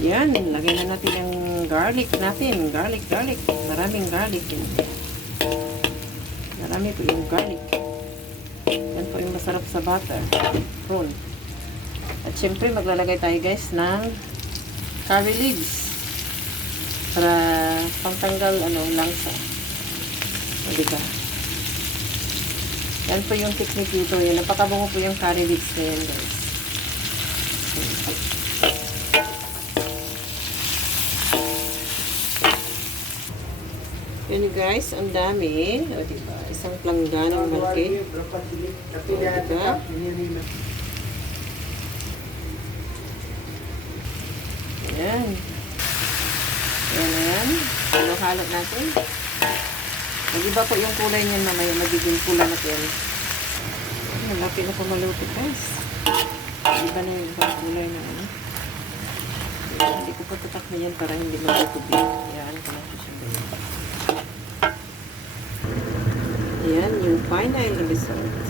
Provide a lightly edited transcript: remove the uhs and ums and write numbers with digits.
Yan, lagay na natin yung garlic natin. Garlic. Maraming garlic. Marami po yung garlic. Yan po yung masarap sa butter. Prawn. At syempre, maglalagay tayo guys ng curry leaves. Para pangtanggal langsa. O, diba? Yan po yung technique dito. Yan, napakabango po yung curry leaves na yan guys. Yan guys, ang dami. O, diba? Isang plangganong malaki. O, diba? Yan. Yan. Halo-halo natin. Mag-iba po yung kulay niyan mamaya. Magiging pula na po yan. Malapit na po malupit guys. Iba na yung ibang kulay na ano. Hindi ko patatak na yan para hindi magtutubig. Yan. Ayan yung final result.